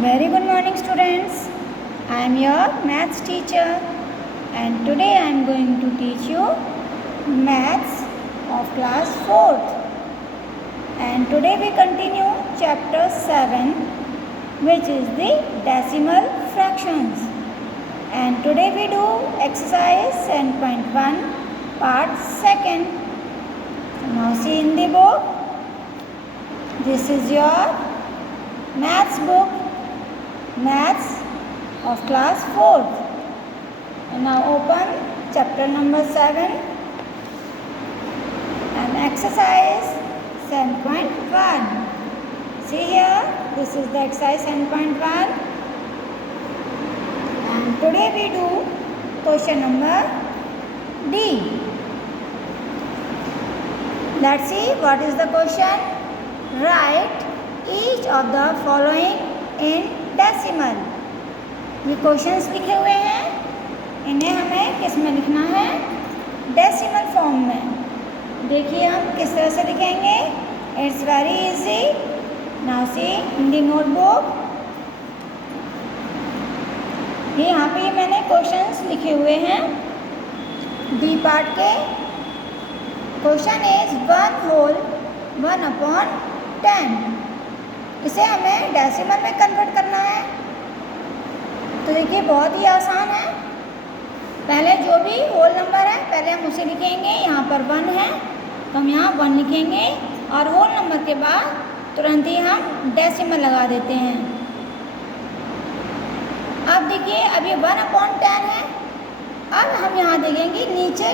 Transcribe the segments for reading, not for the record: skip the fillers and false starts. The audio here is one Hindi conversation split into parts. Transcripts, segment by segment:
Very good morning, students. I am your maths teacher, and today I am going to teach you maths of class 4th. And today we continue chapter 7, which is the decimal fractions. And today we do exercise 7.1 part 2nd. Now see in the book. This is your maths book, maths of class 4th. And now open chapter number 7 and exercise 7.1. See here, this is the exercise 7.1. And today we do question number D. Let's see what is the question. Write each of the following in decimal. ये क्वेश्चंस लिखे हुए हैं, इन्हें हमें किस में लिखना है? डेसिमल फॉर्म में। देखिए हम किस तरह से लिखेंगे। It's very easy. Now see in the notebook. ये यहाँ पे मैंने क्वेश्चंस लिखे हुए हैं डी पार्ट के। Question is 1 whole 1/10। इसे हमें डेसिमल में कन्वर्ट करना है। तो देखिए बहुत ही आसान है। पहले जो भी होल नंबर है पहले हम उसे लिखेंगे। यहाँ पर 1 है तो हम यहाँ 1 लिखेंगे और होल नंबर के बाद तुरंत ही हम डेसिमल लगा देते हैं। अब देखिए अभी 1/10 है। अब हम यहाँ देखेंगे नीचे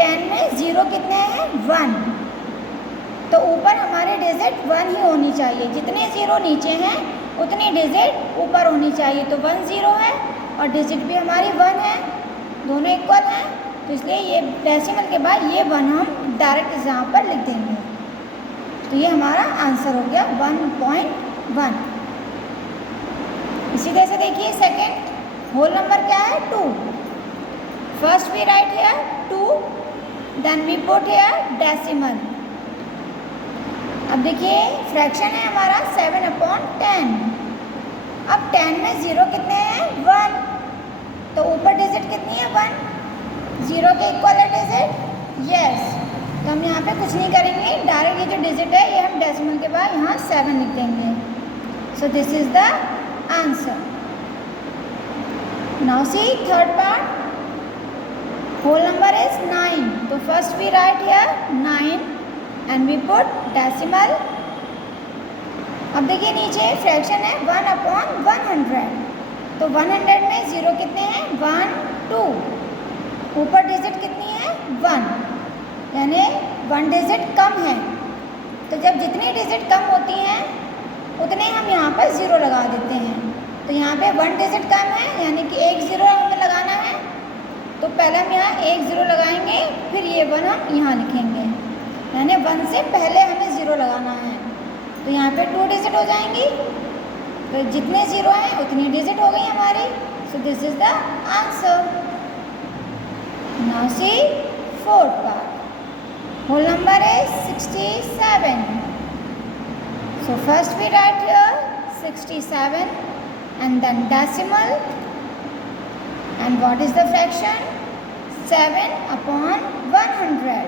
10 में 0 कितने हैं? 1। तो ऊपर हमारे डिजिट 1 ही होनी चाहिए। जितने 0 नीचे हैं उतनी डिजिट ऊपर होनी चाहिए। तो 1 0 है और डिजिट भी हमारी 1 है, दोनों इक्वल हैं। तो इसलिए ये डेसिमल के बाद ये 1 हम डायरेक्ट यहाँ पर लिख देंगे। तो ये हमारा आंसर हो गया 1.1। इसी तरह से देखिए सेकेंड होल नंबर क्या है? 2। First we write here 2, then we put here decimal. अब देखिए फ्रैक्शन है हमारा 7/10। अब 10 में 0 कितने हैं? 1। तो ऊपर डिजिट कितनी है? 1। 0 के इक्वल है डिजिट? यस। तो हम यहाँ पे कुछ नहीं करेंगे, डायरेक्ट ये जो डिजिट है ये हम डेसिमल के बाद यहाँ 7 लिख देंगे। So this is the answer. Now see third part. Whole number is 9। तो first we write here 9 and we put decimal। अब देखिए नीचे फ्रैक्शन है 1/100। तो 100 में 0 कितने हैं? 1 2। ऊपर डिजिट कितनी है? 1, यानी 1 डिजिट कम है। तो जब जितनी डिजिट कम होती हैं उतने हम यहाँ पर 0 लगा देते हैं। तो यहाँ पे 1 डिजिट कम है यानी कि 1 0 हमें लगाना है। तो पहले हम यहाँ 1 0 लगाएंगे, फिर ये 1 हम यहाँ लिखेंगे, यानी 1 से पहले हमें 0 लगाना है। तो यहाँ पे 2 डिजिट हो जाएंगी। तो जितने 0 हैं उतनी डिजिट हो गई हमारी। So this is the answer. Now see fourth part. Whole number is 67। सो first we write here 67 and then decimal. And what is the fraction? 7/100।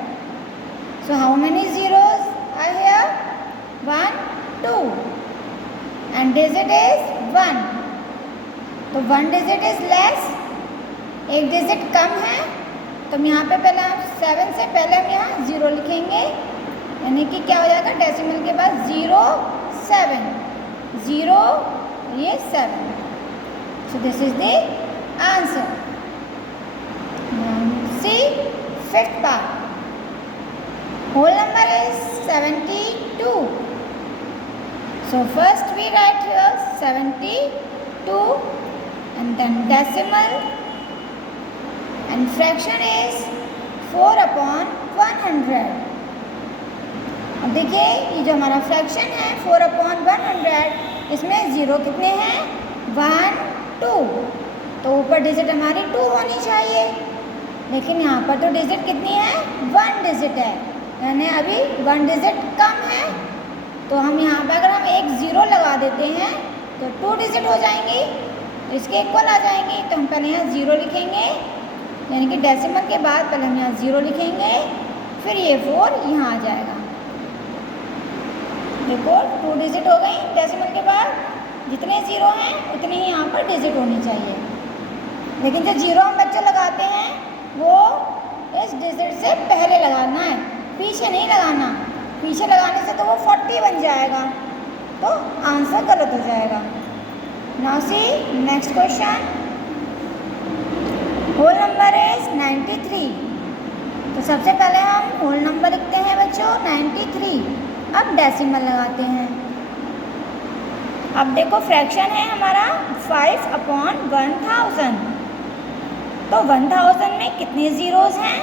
So how many zeros are here? 1 2 and digit is 1। तो 1 digit is less, एक डिजिट कम है। तो हम यहाँ पे पहले 7 से पहले हम यहाँ 0 लिखेंगे, यानी कि क्या हो जाएगा? डेसिमल के बाद 0 7 0 ये 7। So this is the answer. See fifth part. Whole number is 72. So first we write here 72 and then decimal and fraction is 4/100। अब देखिए ये जो हमारा फ्रैक्शन है 4/100, इसमें 0 कितने हैं? 1 2। तो ऊपर डिजिट हमारी 2 होनी चाहिए, लेकिन यहाँ पर तो डिजिट कितनी है? 1 डिजिट है, यानी अभी 1 डिजिट कम है। तो हम यहाँ पर अगर हम एक 0 लगा देते हैं तो 2 डिजिट हो जाएंगी, तो इसके इक्वल आ जाएंगी। तो हम पहले यहाँ 0 लिखेंगे, यानी कि डेसिमल के बाद पहले हम यहाँ 0 लिखेंगे, फिर ये 4 यहाँ आ जाएगा। देखो 2 डिजिट हो गई डेसिमल के बाद, जितने 0 हैं उतने ही यहाँ पर डिजिट होनी चाहिए। लेकिन जो 0 हम बच्चे लगाते हैं वो इस डिजिट से पहले लगाना है, पीछे नहीं लगाना। पीछे लगाने से तो वो 40 बन जाएगा, तो आंसर गलत हो जाएगा। Now see next question. Whole number is 93। तो सबसे पहले हम होल नंबर लिखते हैं बच्चों 93। अब डेसिमल लगाते हैं। अब देखो फ्रैक्शन है हमारा 5/1000। तो 1000 में कितने ज़ीरोज़ हैं?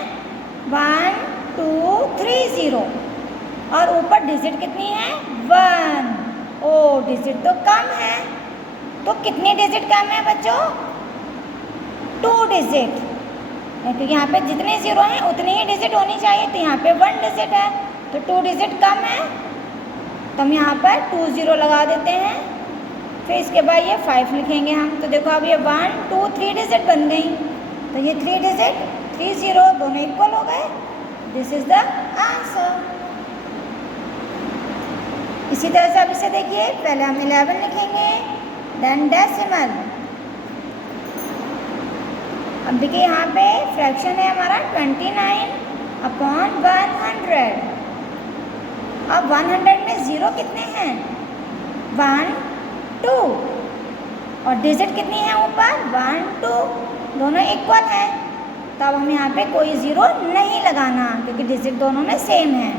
1 2 3 0, और ऊपर डिजिट कितनी है? 1। ओ डिजिट तो कम है, तो कितने डिजिट कम है बच्चों? 2 डिजिट, क्योंकि यहाँ पे जितने 0 हैं उतने ही डिजिट होनी चाहिए। तो यहाँ पे 1 डिजिट है, तो 2 डिजिट कम है, तो हम यहाँ पर 2 0 लगा देते हैं। फिर इसके बाद ये 5 लिखेंगे हम। तो देखो अब ये 1 2 3 डिजिट बन गई, तो ये 3 डिजिट 3 0 दोनों इक्वल हो गए। This is the answer. इसी तरह से अब इसे देखिए, पहले हम 11 लिखेंगे, देन डेसिमल। अब देखिए यहाँ पे फ्रैक्शन है हमारा 29/100। अब 100 में 0 कितने हैं? 1 2, और डिजिट कितनी है ऊपर? 1 2, दोनों इक्वल हैं। तब हम यहाँ पे कोई 0 नहीं लगाना, क्योंकि डिजिट दोनों में सेम है।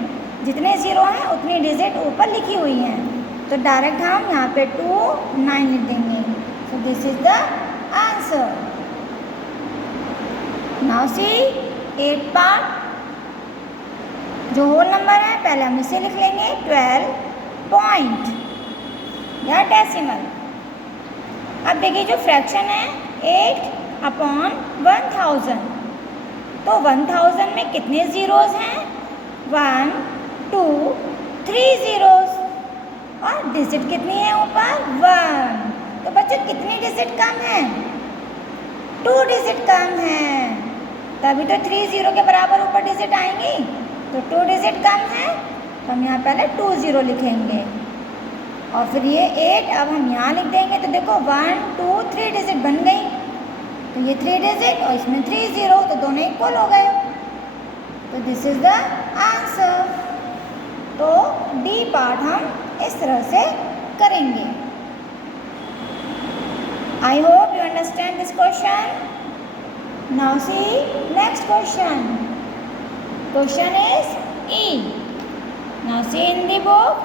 जितने 0 हैं उतनी डिजिट ऊपर लिखी हुई हैं, तो डायरेक्ट हम यहाँ पे 2 9 लिख देंगे। So this is the answer. Now C 8 part. जो होल नंबर है पहले हम इसे लिख लेंगे 12 पॉइंट या डेसिमल। अब देखिए जो फ्रैक्शन है 8/1000। तो 1000 में कितने ज़ीरोज़ हैं? 1 2 3 ज़ीरोज़, और डिजिट कितनी है ऊपर? 1। तो बच्चों कितनी डिजिट कम है? 2 डिजिट कम है, तभी तो 3 0 के बराबर ऊपर डिजिट आएंगी। तो 2 डिजिट कम है, तो हम यहाँ पहले 2 0 लिखेंगे, और फिर ये 8 अब हम यहाँ लिख देंगे। तो देखो 1 2 3 डिजिट बन गई, तो ये 3 डिजिट और इसमें 3 0, तो दोनों इक्वल हो गए। तो दिस इज द आंसर। तो डी पार्ट हम इस तरह से करेंगे। I hope you understand this question. Now see next question. Question is E. Now see in the book.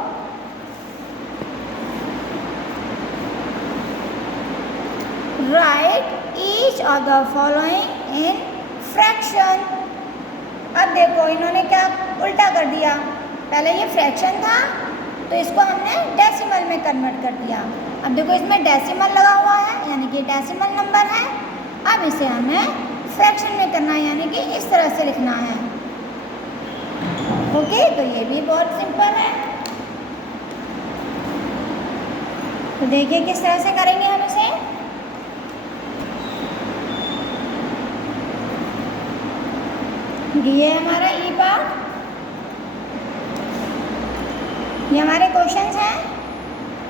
Write each of the following in fraction. अब देखो इन्होंने क्या उल्टा कर दिया। पहले ये फ्रैक्शन था, तो इसको हमने डेसिमल में कन्वर्ट कर दिया। अब देखो इसमें डेसिमल लगा हुआ है, यानी कि डेसिमल नंबर है। अब इसे हमें फ्रैक्शन में करना है, यानी कि इस तरह से लिखना है। ओके, तो ये भी बहुत सिंपल है। तो देखिए किस तरह से करेंगे हम इसे। ये हमारा ई पार्ट, ये हमारे क्वेश्चंस हैं,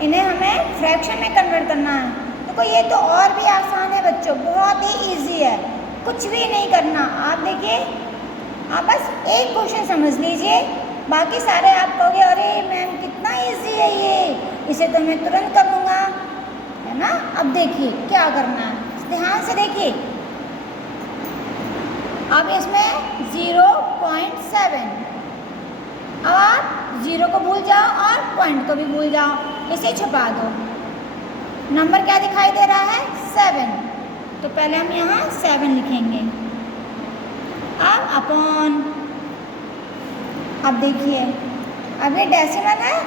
इन्हें हमें फ्रैक्शन में कन्वर्ट करना है। देखो ये तो और भी आसान है बच्चों, बहुत ही इजी है, कुछ भी नहीं करना। आप देखिए, आप बस एक क्वेश्चन समझ लीजिए, बाकी सारे आप कहोगे अरे मैम कितना इजी है ये, इसे तो मैं तुरंत कर लूँगा, है ना। अब देखिए क्या करना है, ध्यान से देखिए। अब इसमें 0.7, अब आप 0 को भूल जाओ और पॉइंट को भी भूल जाओ, इसे छुपा दो। नंबर क्या दिखाई दे रहा है? 7। तो पहले हम यहाँ 7 लिखेंगे। अब अपॉन, अब देखिए, अब ये डेसिमल है,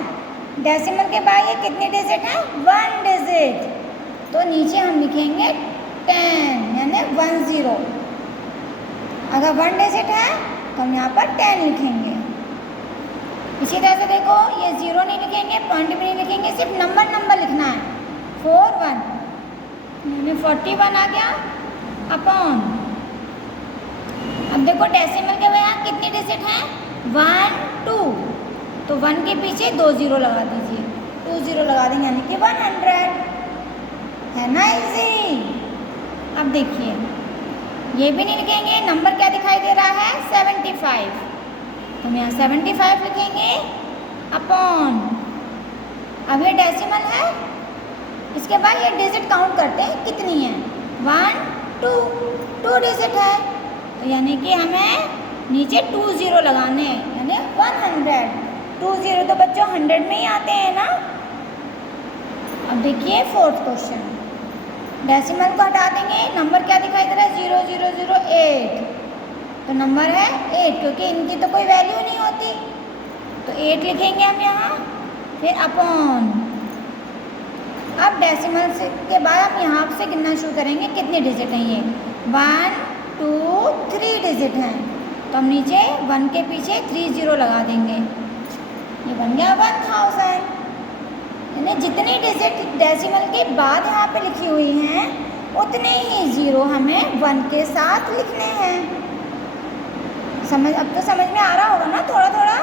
डेसिमल के बाद ये कितने डिजिट हैं? 1 डिजिट, तो नीचे हम लिखेंगे 10, यानी 10। अगर 1 डिजिट है तो हम यहाँ पर 10 लिखेंगे। इसी तरह से देखो, ये 0 नहीं लिखेंगे, पॉइंट भी नहीं लिखेंगे, सिर्फ नंबर लिखना है। 4 41 यानी 41 आ गया अपॉन, अब देखो डेसिमल के यहाँ कितनी डिजिट हैं 1 2, तो 1 के पीछे 2 0 लगा दीजिए, 2 0 लगा देंगे यानी कि 100 है ना इजी। अब देखिए ये भी नहीं लिखेंगे, नंबर क्या दिखाई दे रहा है 75, तो हम यहाँ 75 लिखेंगे अपॉन, अब ये डेसिमल है, इसके बाद ये डिजिट काउंट करते हैं कितनी है 1 2 डिजिट है, तो यानी कि हमें नीचे 2 0 लगाने हैं यानी 100, 2 0 तो बच्चों 100 में ही आते हैं ना। अब देखिए फोर्थ क्वेश्चन, डेसिमल को हटा देंगे, नंबर क्या दिखाई दे रहा है 0008, तो नंबर है 8 क्योंकि इनकी तो कोई वैल्यू नहीं होती, तो 8 लिखेंगे हम यहाँ, फिर अपॉन, अब डेसिमल से के बाद हम यहाँ से गिनना शुरू करेंगे कितने डिजिट हैं ये 1 2 3 डिजिट हैं, तो हम नीचे 1 के पीछे 3 0 लगा देंगे, ये बन गया 1000, यानी जितनी डिजिट डेसिमल के बाद यहाँ पे लिखी हुई हैं उतने ही ज़ीरो हमें 1 के साथ लिखने हैं। अब तो समझ में आ रहा होगा ना थोड़ा थोड़ा।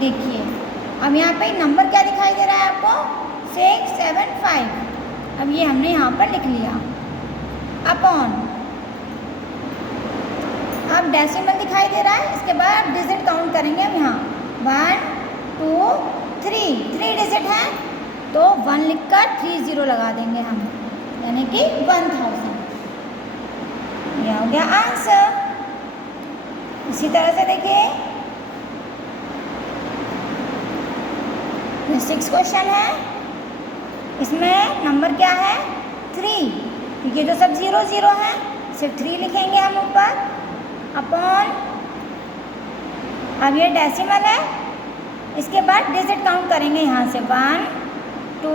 देखिए अब यहाँ पे नंबर क्या दिखाई दे रहा है आपको 675, अब ये हमने यहाँ पर लिख लिया अपॉन, अब डेसिमल दिखाई दे रहा है, इसके बाद डिजिट काउंट करेंगे हम यहाँ 1 2 3 डिजिट हैं, तो 1 लिखकर 3 0 लगा देंगे हम, यानी कि 1000, यह हो गया आंसर। इसी तरह से देखिए ये 6 क्वेश्चन है, इसमें नंबर क्या है 3, क्योंकि तो सब 0 0 हैं, सिर्फ 3 लिखेंगे हम ऊपर अपॉन, अब ये डेसिमल है, इसके बाद डिजिट काउंट करेंगे यहाँ से 1 2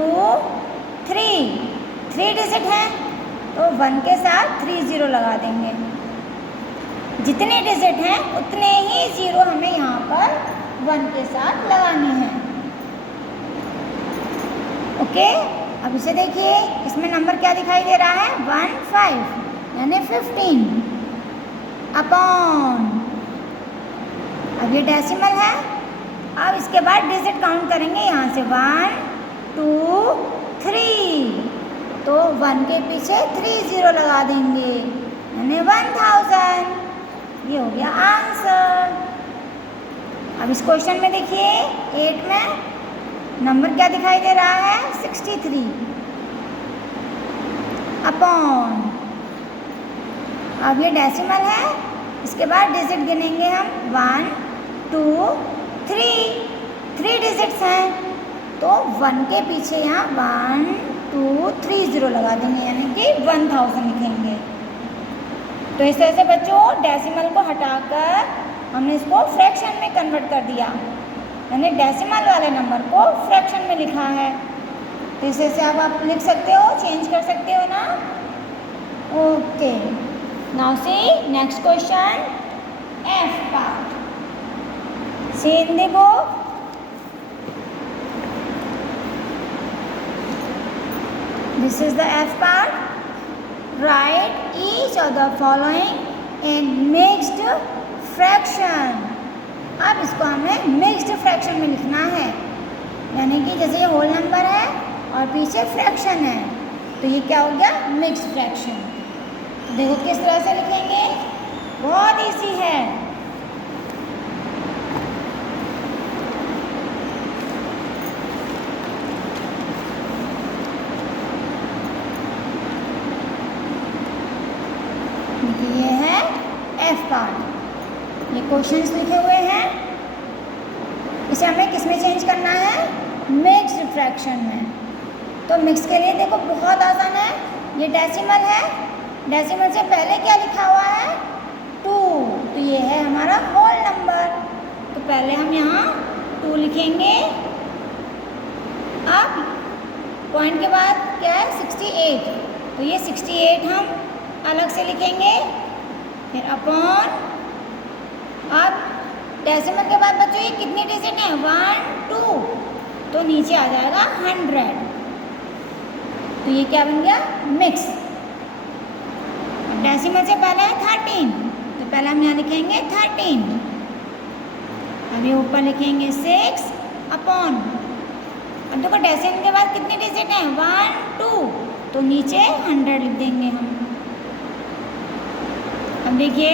3 डिजिट हैं, तो 1 के साथ 3 0 लगा देंगे, जितने डिजिट हैं उतने ही 0 हमें यहाँ पर 1 के साथ लगाने हैं। ओके, अब इसे देखिए, इसमें नंबर क्या दिखाई दे रहा है 15 यानी 15 अपॉन, अब ये डेसिमल है, अब इसके बाद डिजिट काउंट करेंगे यहाँ से 1 2 3, तो 1 के पीछे 3 0 लगा देंगे यानी 1000, ये हो गया आंसर। अब इस क्वेश्चन में देखिए 8 में नंबर क्या दिखाई दे रहा है 63 अपॉन, अब ये डेसिमल है, इसके बाद डिजिट गिनेंगे हम 1 2 3 डिजिट्स हैं, तो 1 के पीछे यहाँ 1 2 3 0 लगा देंगे यानी कि 1000 लिखेंगे। तो इस तरह से बच्चों डेसिमल को हटाकर हमने इसको फ्रैक्शन में कन्वर्ट कर दिया, यानी डेसिमल वाले नंबर को फ्रैक्शन में लिखा है। तो इस तरह से आप लिख सकते हो, चेंज कर सकते हो ना। Okay, now see next question F part. See in the book. This is the F part. Write each of the following in mixed fraction. अब इसको हमें मिक्स्ड फ्रैक्शन में लिखना है, यानी कि जैसे ये होल नंबर है और पीछे फ्रैक्शन है, तो ये क्या हो गया मिक्स्ड फ्रैक्शन। देखो किस तरह से लिखेंगे, बहुत इजी है। ये है F पार्ट, ये क्वेश्चंस लिखे हुए हैं, इसे हमें किस में चेंज करना है मिक्स्ड फ्रैक्शन में। तो मिक्स के लिए देखो बहुत आसान है, ये डेसिमल है, डेसिमल से पहले क्या लिखा हुआ है 2, तो ये है हमारा होल नंबर, तो पहले हम यहाँ 2 लिखेंगे। अब पॉइंट के बाद क्या है 68, तो ये 68 हम अलग से लिखेंगे, फिर अपॉन, अब डेसिमल के बाद बच्चों ये कितनी डिजिट है 1 2, तो नीचे आ जाएगा 100, तो ये क्या बन गया? मिक्स। डेसिमल से पहले है 13, तो पहले हम यहाँ लिखेंगे 13। अभी ऊपर लिखेंगे 6 अपॉन, अब देखो डेसिमल के बाद कितने डिजिट हैं? 1 2, तो नीचे 100 लिख देंगे हम। अब देखिए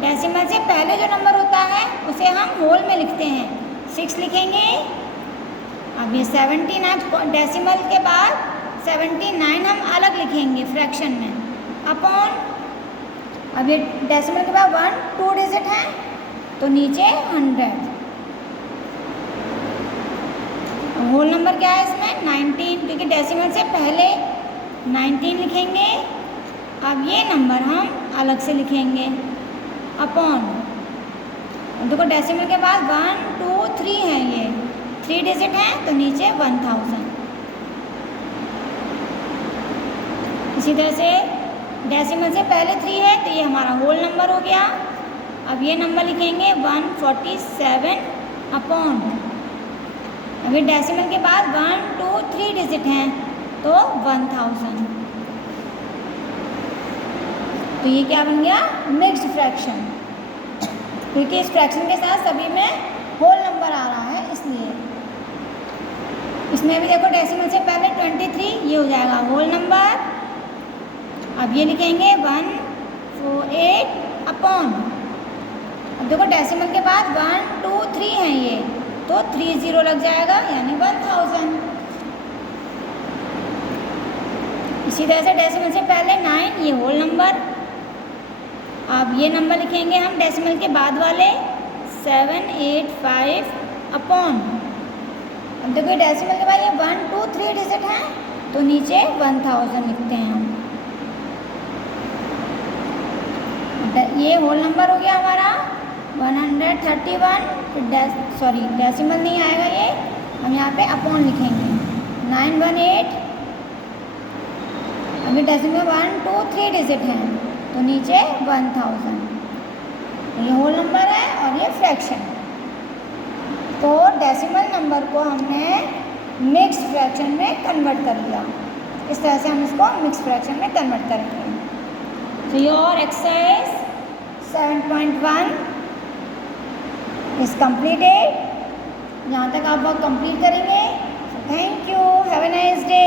डेसिमल से पहले जो नंबर होता है उसे हम होल में लिखते हैं, 6 लिखेंगे। अब ये 79 डेसिमल के बाद 79 हम अलग लिखेंगे फ्रैक्शन में, अपॉन, अब ये डेसिमल के बाद 1 2 डिजिट हैं तो नीचे 100। होल नंबर क्या है इसमें? 19, क्योंकि डेसिमल से पहले 19 लिखेंगे। अब ये नंबर हम अलग से लिखेंगे, अपॉन, देखो डेसिमल के बाद 1 2 3 है, ये 3 डिजिट हैं तो नीचे 1000। इसी तरह से डेसिमल से पहले 3 है तो ये हमारा होल नंबर हो गया। अब ये नंबर लिखेंगे 147 अपॉन, अभी डेसिमल के बाद 1 2 3 डिजिट हैं तो 1000। तो ये क्या बन गया? मिक्स्ड फ्रैक्शन, क्योंकि इस फ्रैक्शन के साथ सभी में होल नंबर आ रहा है इसलिए। इसमें भी देखो डेसिमल से पहले 23, ये हो जाएगा होल नंबर। अब ये लिखेंगे 148 अपॉन, अब देखो डेसिमल के बाद 1 2 3 है ये, तो 30 लग जाएगा यानी 1000। इसी तरह से डेसिमल से पहले 9, ये होल नंबर। अब ये नंबर लिखेंगे हम डेसिमल के बाद वाले 785 अपॉन, अब देखो डेसिमल के बाद ये 1 2 3 डिजिट हैं तो नीचे 1000 लिखते हैं हम। ये होल नंबर हो गया हमारा 131, फिर सॉरी डेसिमल नहीं आएगा ये, हम यहाँ पे अपॉन लिखेंगे 918। अभी डेसिमल 1 2 3 डिजिट हैं तो नीचे 1000। ये होल नंबर है और ये फ्रैक्शन। तो डेसिमल नंबर को हमने मिक्स्ड फ्रैक्शन में कन्वर्ट कर लिया। इस तरह से हम इसको मिक्स्ड फ्रैक्शन में कन्वर्ट करेंगे। तो योर एक्सरसाइज 7.1 इज कंप्लीटेड। यहाँ तक आप वर्क कंप्लीट करेंगे। Thank you, have a nice day.